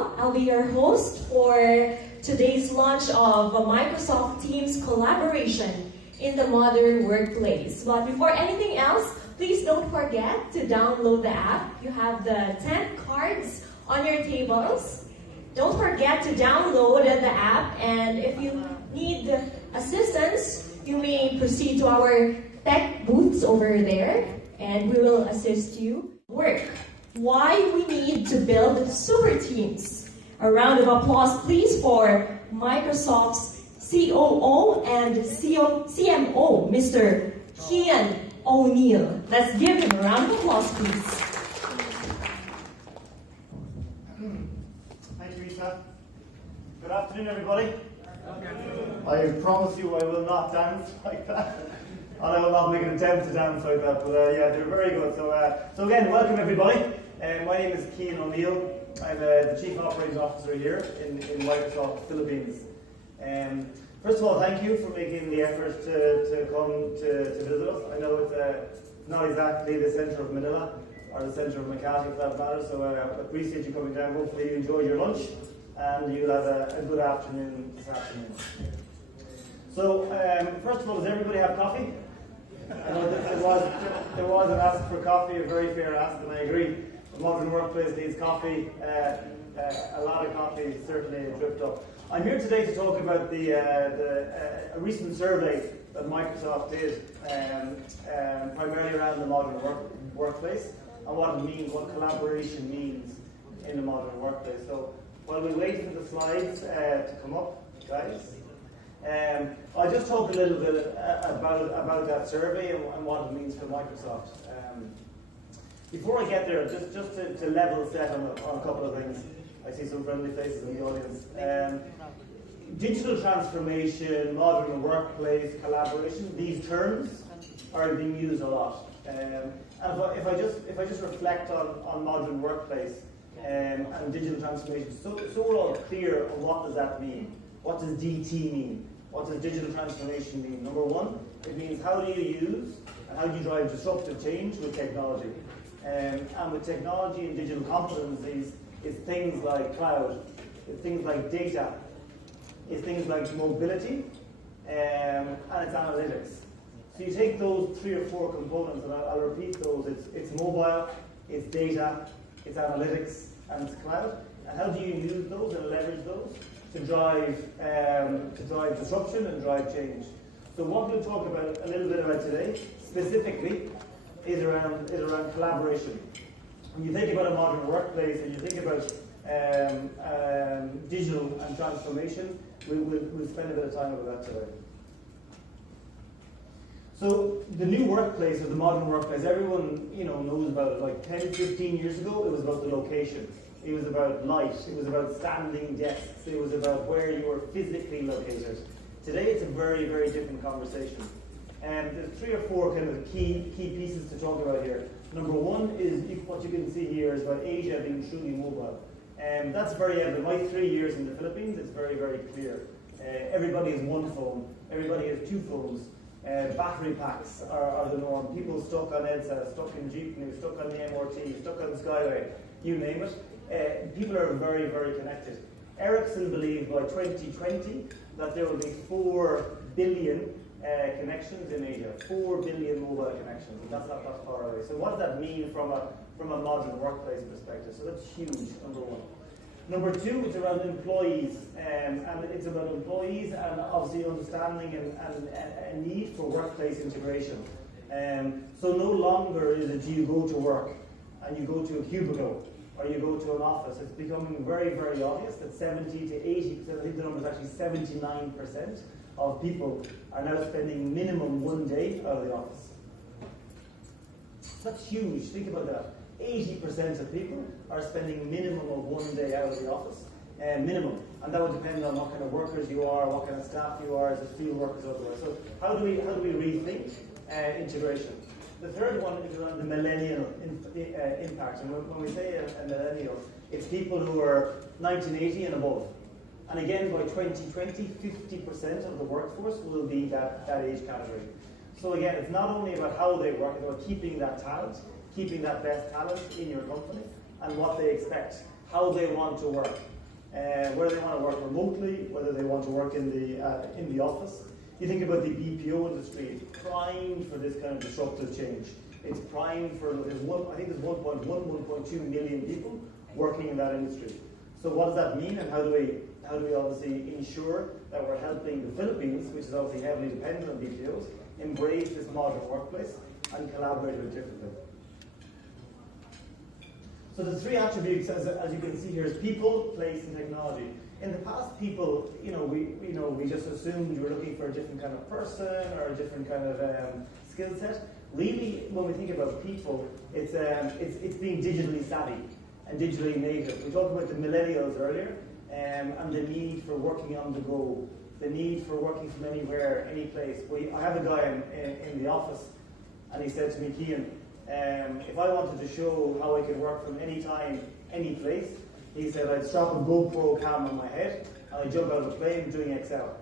Danielle. I'll be your host for today's launch of Microsoft Teams collaboration in the modern workplace. But before anything else, please don't forget to download the app. You have the 10 cards on your tables. Don't forget to download the app, and if you need assistance, you may proceed to our tech booths over there, and we will assist you. Work. Why we need to build super teams. A round of applause, please, for Microsoft's COO and CMO, Mr. Kian O'Neill. Let's give him a round of applause, please. Thank you, Isa. Good afternoon, everybody. I promise you I will not dance like that. And I will not make an attempt to dance like that, but yeah, they're very good. So again, welcome everybody. My name is Kian O'Neill. I'm the Chief Operating Officer here in Microsoft Philippines. First of all, thank you for making the effort to come to visit us. I know it's not exactly the centre of Manila or the centre of Makati, for that matter, so I appreciate you coming down. Hopefully you enjoyed your lunch and you'll have a good afternoon this afternoon. So, first of all, does everybody have coffee? I know there was an ask for coffee, a very fair ask, and I agree. The modern workplace needs coffee. A lot of coffee certainly dripped up. I'm here today to talk about a recent survey that Microsoft did, primarily around the modern workplace and what it means, what collaboration means in the modern workplace. So while we wait for the slides to come up, guys, I'll just talk a little bit about that survey and what it means for Microsoft. Before I get there, just to level set on a couple of things. I see some friendly faces in the audience. Digital transformation, modern workplace, collaboration, these terms are being used a lot. And if I just reflect on modern workplace and digital transformation, so we're all clear on what does that mean. What does DT mean? What does digital transformation mean? Number one, it means how do you use and how do you drive disruptive change with technology? And with technology and digital competencies, it's things like cloud, it's things like data, it's things like mobility, and it's analytics. So you take those 3 or 4 components, and I'll repeat those. It's mobile, it's data, it's analytics, and it's cloud. And how do you use those and leverage those to drive disruption and drive change? So what we'll talk about a little bit about today, specifically, is around collaboration. When you think about a modern workplace and you think about digital and transformation, we'll spend a bit of time about that today. So the new workplace or the modern workplace, everyone knows about it. Like 10, 15 years ago, it was about the location. It was about light. It was about standing desks. It was about where you were physically located. Today, it's a very, very different conversation. And there's 3 or 4 kind of key pieces to talk about here. Number one is what you can see here is about Asia being truly mobile. And that's very evident. My 3 years in the Philippines, it's very, very clear. Everybody has one phone. Everybody has 2 phones. Battery packs are the norm. People stuck on EDSA, stuck in Jeepney, stuck on the MRT, stuck on Skyway, you name it. People are very, very connected. Ericsson believed by 2020 that there will be 4 billion connections in Asia, 4 billion mobile connections, and that's not that far away. So what does that mean from a modern workplace perspective? So that's huge, number one. Number 2, it's around employees, and it's about employees and obviously understanding and a need for workplace integration. So no longer is it you go to work and you go to a cubicle or you go to an office. It's becoming very, very obvious that 70 to 80%, I think the number is actually 79% of people are now spending minimum 1 day out of the office. That's huge. Think about that. 80% of people are spending minimum of 1 day out of the office, minimum, and that would depend on what kind of workers you are, what kind of staff you are, as a field workers otherwise. So how do we rethink integration? The third one is around the millennial impact, and when we say a millennial, it's people who are 1980 and above. And again, by 2020, 50% of the workforce will be that age category. So again, it's not only about how they work, it's about keeping that talent, keeping that best talent in your company, and what they expect, how they want to work, whether they want to work remotely, whether they want to work in the office. You think about the BPO industry, it's primed for this kind of disruptive change. It's primed for, I think there's 1.2 million people working in that industry. So what does that mean, and how do we obviously ensure that we're helping the Philippines, which is obviously heavily dependent on BPOs, embrace this modern workplace and collaborate with differently? So the three attributes, as you can see here, is people, place, and technology. In the past, people, we just assumed you were looking for a different kind of person or a different kind of skill set. Really, when we think about people, it's being digitally savvy and digitally native. We talked about the millennials earlier, and the need for working on the go, the need for working from anywhere, any place. I have a guy in the office, and he said to me, Cian, if I wanted to show how I could work from any time, any place, he said I'd strap a GoPro cam on my head and I'd jump out of a plane doing Excel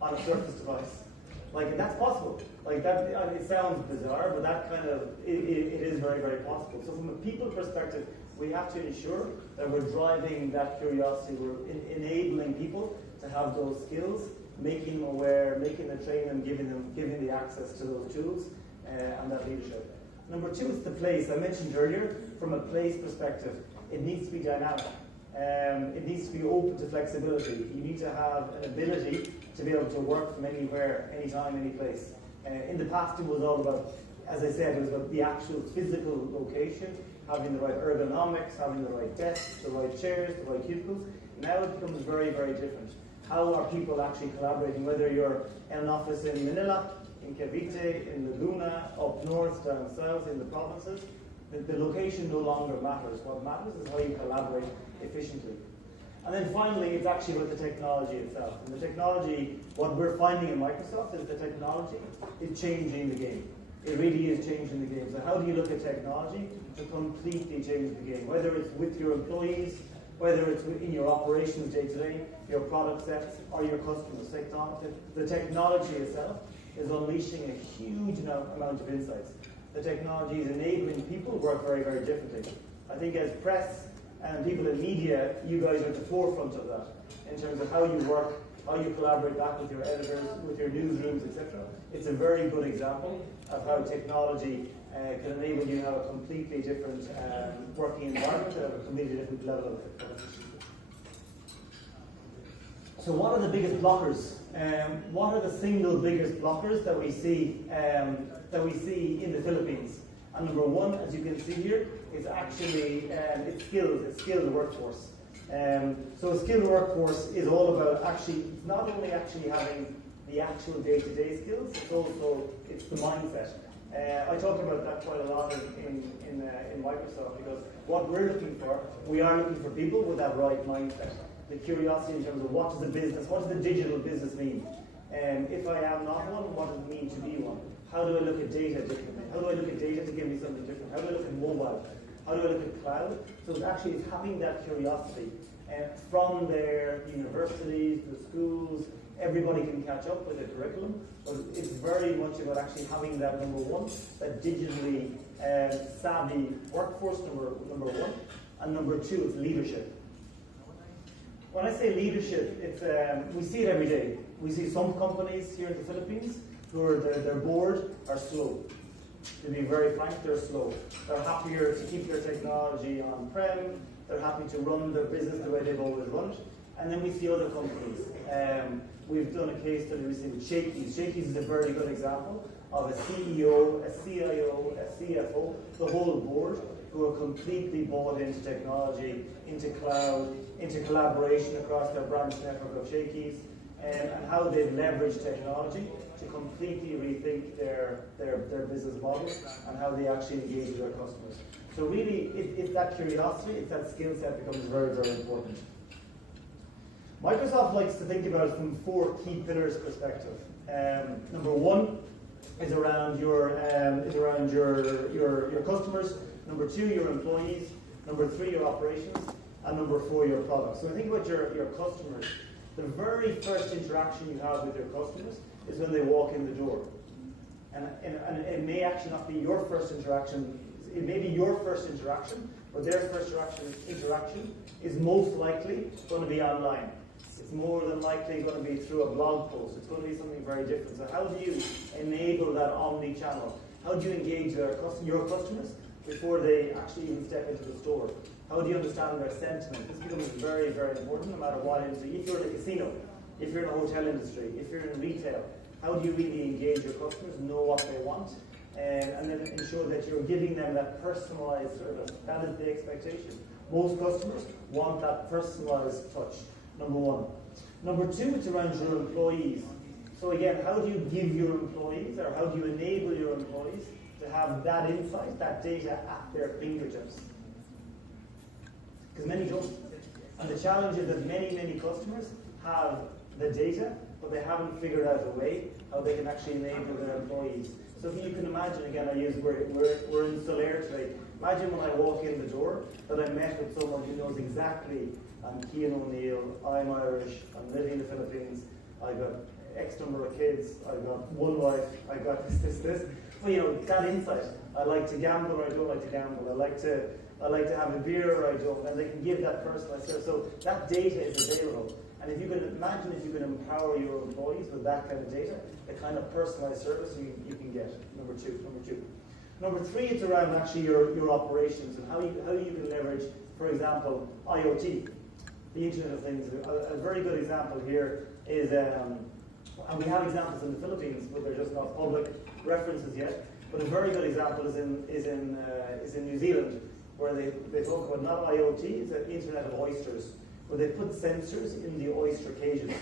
on a Surface device. Like, that's possible. Like that, it sounds bizarre, but that kind of, it is very, very possible. So from a people perspective, we have to ensure that we're driving that curiosity, we're enabling people to have those skills, making them aware, making the training, giving the access to those tools and that leadership. Number two is the place. I mentioned earlier, from a place perspective, it needs to be dynamic. It needs to be open to flexibility. You need to have an ability to be able to work from anywhere, anytime, any place. In the past, it was all about, as I said, it was about the actual physical location, having the right ergonomics, having the right desks, the right chairs, the right cubicles. Now it becomes very, very different. How are people actually collaborating, whether you're in an office in Manila, in Cavite, in Laguna, up north, down south, in the provinces? The location no longer matters. What matters is how you collaborate efficiently. And then finally, it's actually about the technology itself. And the technology, what we're finding in Microsoft is the technology is changing the game. It really is changing the game. So how do you look at technology to completely change the game? Whether it's with your employees, whether it's in your operations day to day, your product sets, or your customers. The technology itself is unleashing a huge amount of insights. The technology is enabling people to work very, very differently. I think as press and people in media, you guys are at the forefront of that in terms of how you work, how you collaborate back with your editors, with your newsrooms, etc. It's a very good example of how technology can enable you to have a completely different working environment at a completely different level of efficiency. So what are the biggest blockers? What are the single biggest blockers that we see in the Philippines? And number one, as you can see here, is actually it's skills. It's skilled workforce. So a skilled workforce is all about it's not only actually having the actual day-to-day skills, it's the mindset. I talk about that quite a lot in Microsoft, because what we are looking for people with that right mindset. The curiosity in terms of what does the digital business mean? If I am not one, what does it mean to be one? How do I look at data differently? How do I look at data to give me something different? How do I look at mobile? How do I look at cloud? So it's having that curiosity. From their universities, the schools, everybody can catch up with the curriculum, but it's very much about actually having that number one, that digitally savvy workforce, number one, and number two is leadership. When I say leadership, we see it every day. We see some companies here in the Philippines who are their board are slow. To be very frank, they're slow. They're happier to keep their technology on-prem. They're happy to run their business the way they've always run it. And then we see other companies. We've done a case study recently with Shakey's. Shakey's is a very good example of a CEO, a CIO, a CFO, the whole board, who are completely bought into technology, into cloud, into collaboration across their branch network of Shakey's, and how they've leveraged technology to completely rethink their business model and how they actually engage with their customers. So really, it's that curiosity, it's that skill set becomes very, very important. Microsoft likes to think about it from 4 key pillars perspective. Number one is around your customers. Number 2, your employees. Number 3, your operations. And number 4, your products. So think about your customers. The very first interaction you have with your customers is when they walk in the door. And it may actually not be your first interaction it may be your first interaction, but their first interaction is most likely going to be online. It's more than likely going to be through a blog post. It's going to be something very different. So how do you enable that omni-channel? How do you engage your customers before they actually even step into the store? How do you understand their sentiment? This becomes very, very important no matter what industry. If you're in a casino, if you're in a hotel industry, if you're in retail, how do you really engage your customers, know what they want, and then ensure that you're giving them that personalized service? That is the expectation. Most customers want that personalized touch, number one. Number two, it's around your employees. So again, how do you give your employees, or how do you enable your employees to have that insight, that data at their fingertips? Because many don't. And the challenge is that many, many customers have the data, but they haven't figured out a way how they can actually enable their employees. So if you can imagine, again, we're in Solaire today. Imagine when I walk in the door that I met with someone who knows exactly, I'm Cian O'Neill, I'm Irish, I'm living in the Philippines, I've got X number of kids, I've got one wife, I've got this. Well, you know, that insight. I like to gamble or I don't like to gamble. I like to have a beer or I don't. And they can give that personalized service. So that data is available. And if you can imagine if you can empower your employees with that kind of data, the kind of personalized service you can get. Number two. Number three, it's around actually your operations and how you can leverage, for example, IoT, the Internet of Things. A very good example here is, and we have examples in the Philippines, but they're just not public references yet. But a very good example is in New Zealand, where they talk about not IoT, it's an Internet of Oysters, where they put sensors in the oyster cages.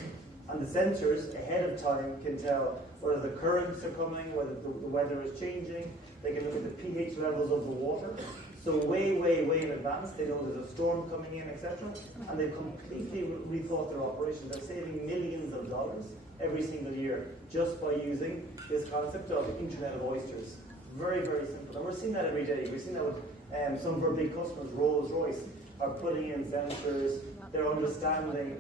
And the sensors, ahead of time, can tell whether the currents are coming, whether the weather is changing. They can look at the pH levels of the water. So way, way, way in advance, they know there's a storm coming in, etc. And they've completely rethought their operations. They're saving millions of dollars every single year just by using this concept of Internet of Oysters. Very, very simple. And we're seeing that every day. We've seen that with some of our big customers. Rolls-Royce are putting in sensors. They're understanding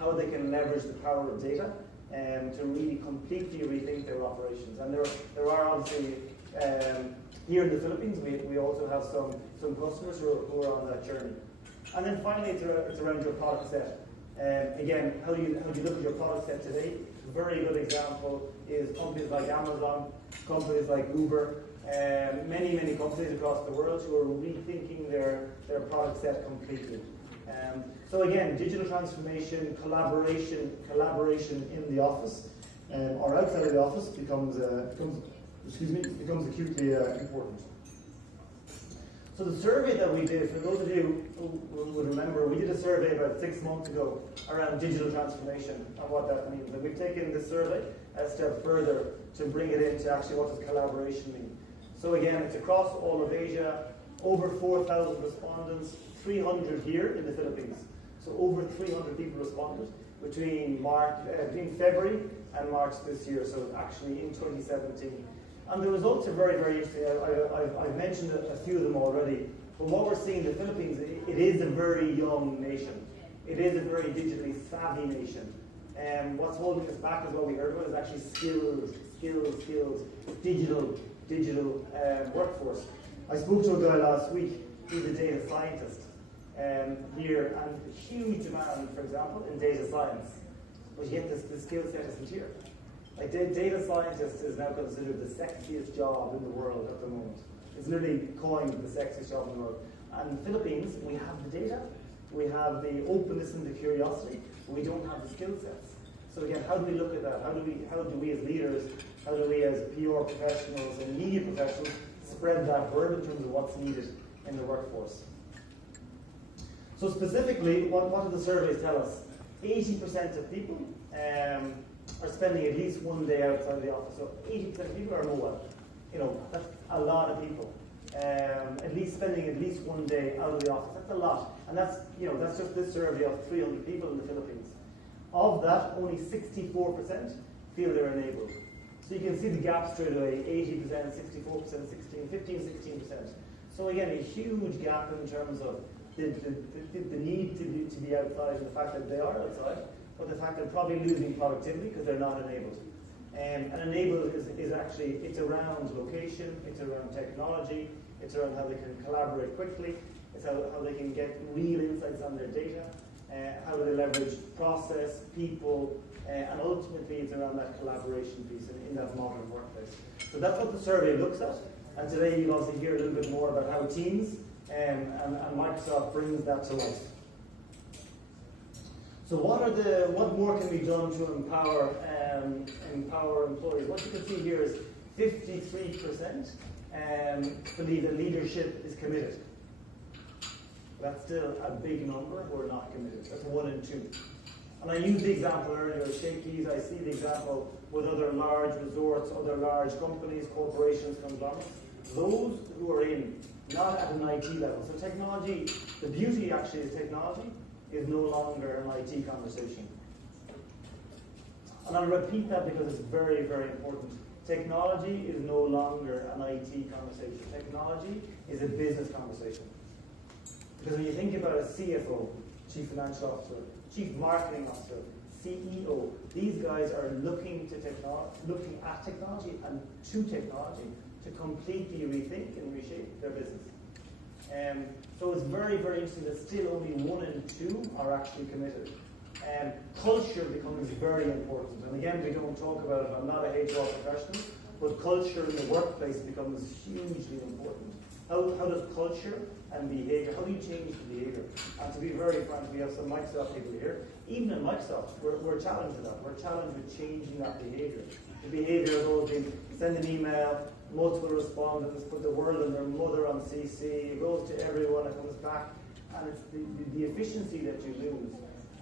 how they can leverage the power of data to really completely rethink their operations. And there are obviously, here in the Philippines, we also have some customers who are on that journey. And then finally, it's around your product set. Again, how do you look at your product set today? A very good example is companies like Amazon, companies like Uber, many, many companies across the world who are rethinking their product set completely. So again, digital transformation, collaboration in the office or outside of the office becomes acutely important. So the survey that we did, for those of you who would remember, we did a survey about 6 months ago around digital transformation and what that means. And we've taken this survey a step further to bring it into actually what does collaboration mean. So again, it's across all of Asia, over 4,000 respondents, 300 here in the Philippines. So over 300 people responded between February and March this year, so actually in 2017. And the results are very, very interesting. I've mentioned a few of them already. But what we're seeing in the Philippines, it is a very young nation. It is a very digitally savvy nation. And what's holding us back is what we heard about is actually skills, digital workforce. I spoke to a guy last week who's a data scientist here, and huge demand, for example, in data science. But yet the skill set isn't here. Like data scientist is now considered the sexiest job in the world at the moment. It's literally coined the sexiest job in the world. And in the Philippines, we have the data, we have the openness and the curiosity, but we don't have the skill sets. So again, how do we look at that? How do we as leaders, how do we as PR professionals and media professionals spread that word in terms of what's needed in the workforce? So specifically, what do the surveys tell us? 80% of people are spending at least one day outside the office. So 80% of people are mobile. You know, that's a lot of people. At least spending at least one day out of the office. That's a lot. And that's just this survey of 300 people in the Philippines. Of that, only 64% feel they're enabled. So you can see the gap straight away, 80%, 64%, 15-16%. So again, a huge gap in terms of the need to be outside, and the fact that they are outside, but the fact they're probably losing productivity because they're not enabled. And enabled is actually, it's around location, it's around technology, It's around how they can collaborate quickly. It's how they can get real insights on their data. How do they leverage process, people, and ultimately it's around that collaboration piece in that modern workplace. So that's what the survey looks at. And today you'll also hear a little bit more about how Teams and Microsoft brings that to life. So what more can be done to empower employees? What you can see here is 53% believe that leadership is committed. That's still a big number who are not committed. That's 1 in 2. And I used the example earlier of Shakey's. I see the example with other large resorts, other large companies, corporations, conglomerates. Those who are in, not at an IT level. So technology, the beauty actually is technology is no longer an IT conversation. And I'll repeat that because it's very, very important. Technology is no longer an IT conversation. Technology is a business conversation. Because when you think about a CFO, Chief Financial Officer, Chief Marketing Officer, CEO, these guys are looking at technology and to technology to completely rethink and reshape their business. So it's very, very interesting that still only 1 in 2 are actually committed. Culture becomes very important. And again, we don't talk about it. I'm not a HR professional, but culture in the workplace becomes hugely important. How does culture and behavior, how do you change the behavior? And to be very frank, we have some Microsoft people here. Even in Microsoft, we're challenged with that. We're challenged with changing that behavior. The behavior of always being send an email, multiple respondents, put the world and their mother on CC, it goes to everyone, it comes back, and it's the efficiency that you lose.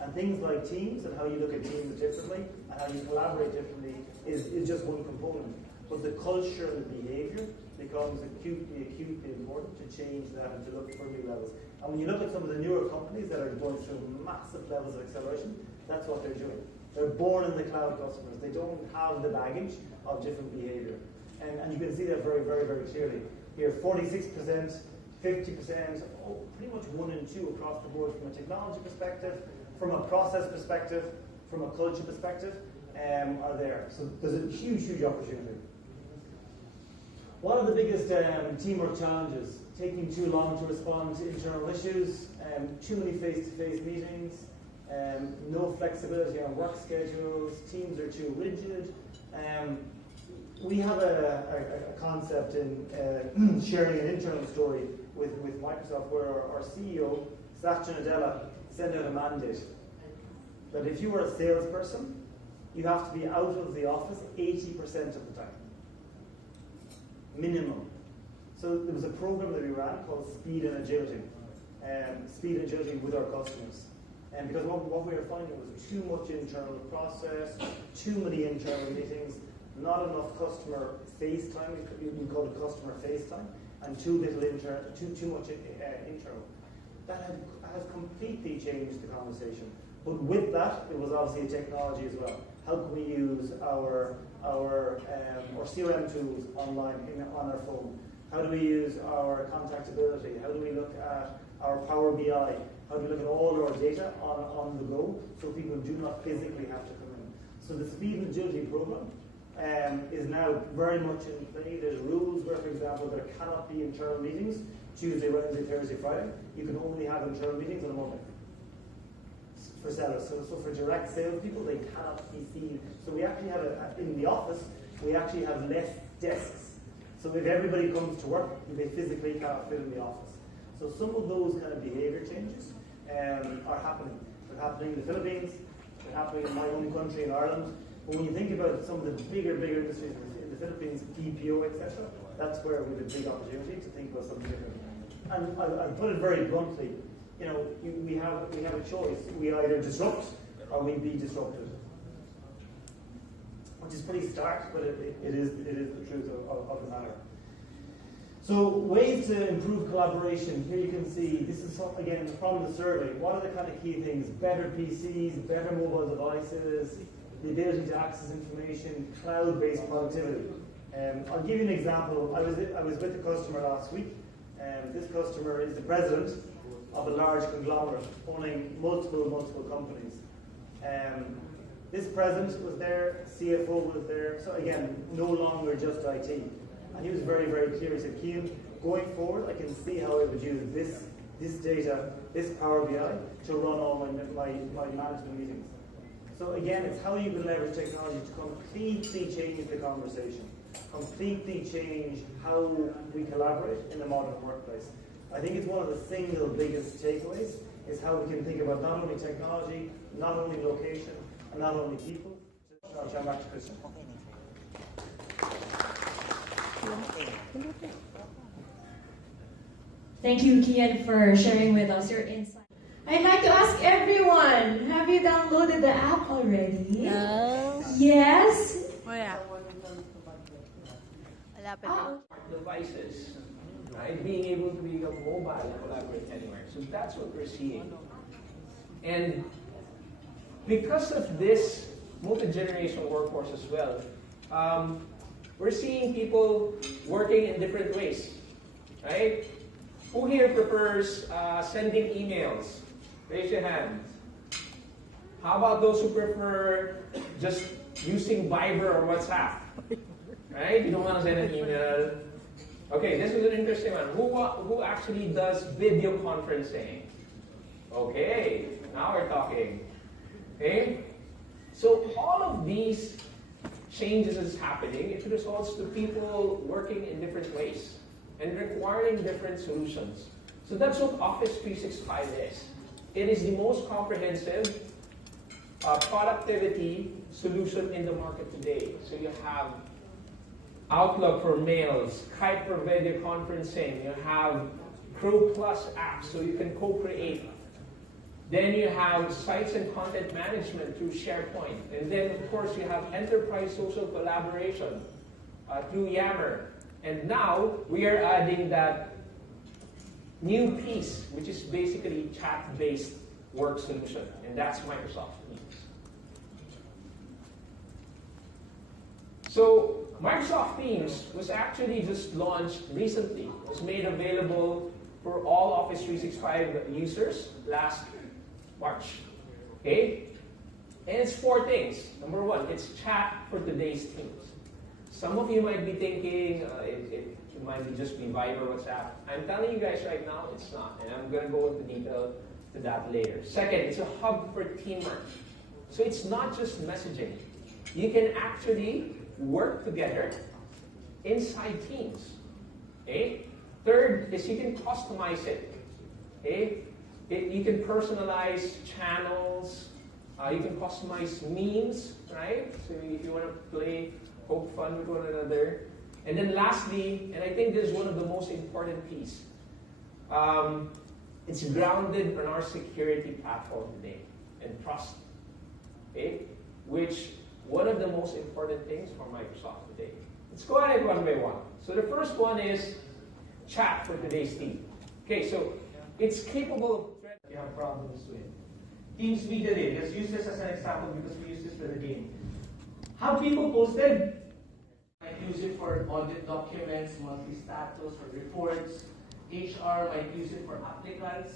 And things like Teams and how you look at teams differently and how you collaborate differently is just one component. But the culture and the behavior becomes acutely important to change that and to look for new levels. And when you look at some of the newer companies that are going through massive levels of acceleration, that's what they're doing. They're born in the cloud customers. They don't have the baggage of different behavior. And you can see that very, very, very clearly. Here, 46%, 50%, pretty much 1 in 2 across the board from a technology perspective, from a process perspective, from a culture perspective, are there. So there's a huge, huge opportunity. What are the biggest teamwork challenges? Taking too long to respond to internal issues, too many face-to-face meetings, no flexibility on work schedules, teams are too rigid. We have a concept in sharing an internal story with Microsoft where our CEO, Satya Nadella, sent out a mandate that if you were a salesperson, you have to be out of the office 80% of the time. Minimum. So there was a program that we ran called Speed and Agility. Speed and Agility with our customers. And because what we were finding was too much internal process, too many internal meetings, not enough customer face time, we call it customer face time, and too much internal. That has completely changed the conversation. But with that, it was obviously a technology as well. How can we use our CRM tools online on our phone? How do we use our contactability? How do we look at our Power BI? How do we look at all our data on the go so people do not physically have to come in? So the Speed and Agility program is now very much in play. There's rules where, for example, there cannot be internal meetings Tuesday, Wednesday, Thursday, Friday. You can only have internal meetings on a Monday for sellers. So for direct salespeople, they cannot be seen. So we actually have, in the office, we actually have less desks. So if everybody comes to work, they physically cannot fit in the office. So some of those kind of behavior changes are happening. They're happening in the Philippines, they're happening in my own country, in Ireland. But when you think about some of the bigger industries in the Philippines, BPO, etc., that's where we have a big opportunity to think about something different. And I'll put it very bluntly, you know, we have a choice. We either disrupt or we be disrupted. Which is pretty stark, but it is the truth of the matter. So ways to improve collaboration. Here you can see, this is again from the survey. What are the kind of key things? Better PCs, better mobile devices, the ability to access information, cloud-based productivity. I'll give you an example. I was with a customer last week. This customer is the president of a large conglomerate owning multiple companies. This president was there, CFO was there. So again, no longer just IT. And he was very, very clear. He said, Cian, going forward, I can see how I would use this data, this Power BI, to run all my management meetings. So again, it's how you can leverage technology to completely change the conversation, completely change how we collaborate in the modern workplace. I think it's one of the single biggest takeaways is how we can think about not only technology, not only location, and not only people. I'll turn back to Christian. Thank you, Cian, for sharing with us your insight. I'd like to ask everyone, have you downloaded the app already? No. Yes? Wala. Wala pa din. Devices, right? Being able to become mobile and collaborate anywhere. So that's what we're seeing. And because of this multi-generational workforce as well, we're seeing people working in different ways, right? Who here prefers sending emails? Raise your hand. How about those who prefer just using Viber or WhatsApp? Right? You don't want to send an email. Okay, this is an interesting one. Who actually does video conferencing? Okay, now we're talking. Okay? So all of these changes is happening. It results to people working in different ways and requiring different solutions. So that's what Office 365 is. It is the most comprehensive productivity solution in the market today. So you have Outlook for mails, Skype for video conferencing, you have Crow Plus apps so you can co-create. Then you have sites and content management through SharePoint. And then of course you have enterprise social collaboration through Yammer. And now we are adding that new piece, which is basically chat-based work solution, and that's Microsoft Teams. So Microsoft Teams was actually just launched recently. It was made available for all Office 365 users last March. Okay? And it's 4 things. Number 1, it's chat for today's teams. Some of you might be thinking it might just be Viber, WhatsApp. I'm telling you guys right now, it's not. And I'm going to go into detail to that later. Second, it's a hub for teamwork. So it's not just messaging. You can actually work together inside teams. Okay? Third is you can customize it. Okay? You can personalize channels. You can customize memes, right? So if you want to play, poke fun with one another. And then lastly, and I think this is one of the most important piece, it's grounded on our security platform today and trust. Okay? Which one of the most important things for Microsoft today. Let's go at it one by one. So the first one is chat for today's team. Okay, so it's capable of you have problems with. Teams Media Day. Let's use this as an example because we use this for the game. How people posted? Might use it for audit documents, monthly status, or reports. HR might use it for applicants.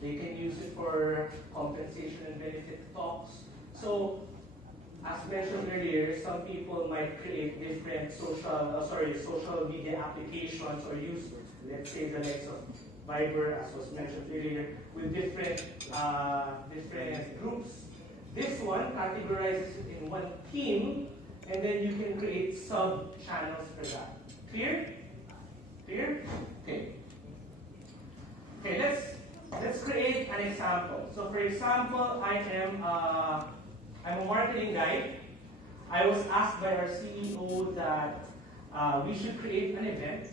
They can use it for compensation and benefit talks. So, as mentioned earlier, some people might create different social media applications or use, let's say, the likes of Viber, as was mentioned earlier, with different groups. This one categorizes it in one team, and then you can create sub-channels for that. Clear? Clear? Okay. Okay, let's create an example. So for example, I'm a marketing guy. I was asked by our CEO that we should create an event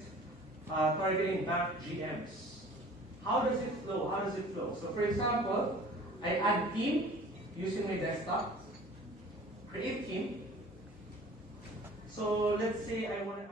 targeting bank GMs. How does it flow? How does it flow? So for example, I add team using my desktop, create team. So let's say I want to